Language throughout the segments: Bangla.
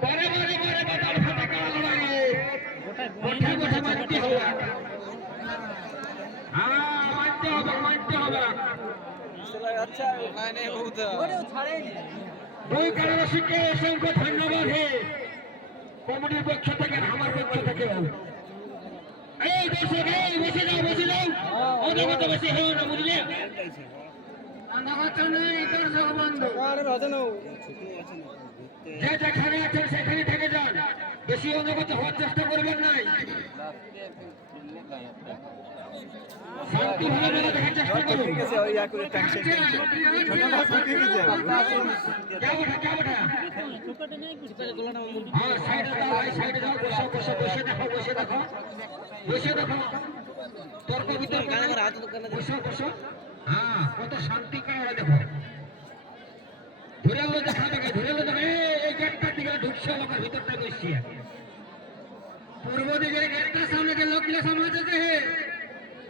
হ্যাঁ দুই অসংখ্য ধন্যবাদ হে। কমিটির পক্ষ থেকে আমার পক্ষ থেকে। এই বসে এই বসে যাও বসে যাও। অনবত বসে হেও না বুঝলে? অনবত নেই দর্শক বন্ধু। যে যেখানে আছেন সেখানে থেকে যান। বেশি অনুগত হওয়ার চেষ্টা করবেন নাই। বসে দেখো বসে দেখো। বসে দেখো। হ্যাঁ, কত শান্তি দেখো। ধরে লোকের ভিতরটা বসছে পূর্ব দিকের গেটটার সামনে যে লোকগুলো সমাজে যে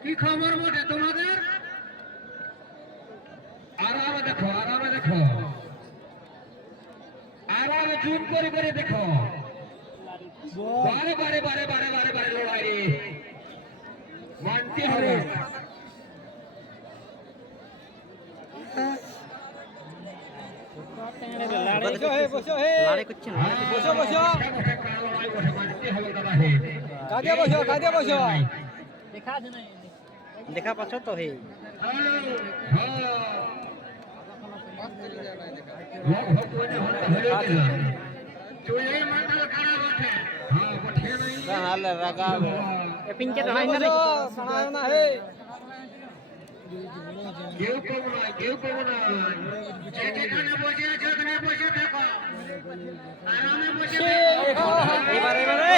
কি খবর বটে তোমাদের? আরামে দেখো আরামে দেখো। আরামে জুম করে করে দেখো। বারে বারে বারে বারে বারে বারে লড়াই রে। মানতে হবে। লড়াই করছে না বসো বসো মানতে হবে দাদা কাজে বসো কাজে বসো দেখা পাচ্ছ তো হে পিঞ্চে হয় না রে না হে কেউ কমো নয় কেউ কমো নয় যে যেখানে বসে আছে ওখানে বসে থাকো আরামে বসে এবারে এবারে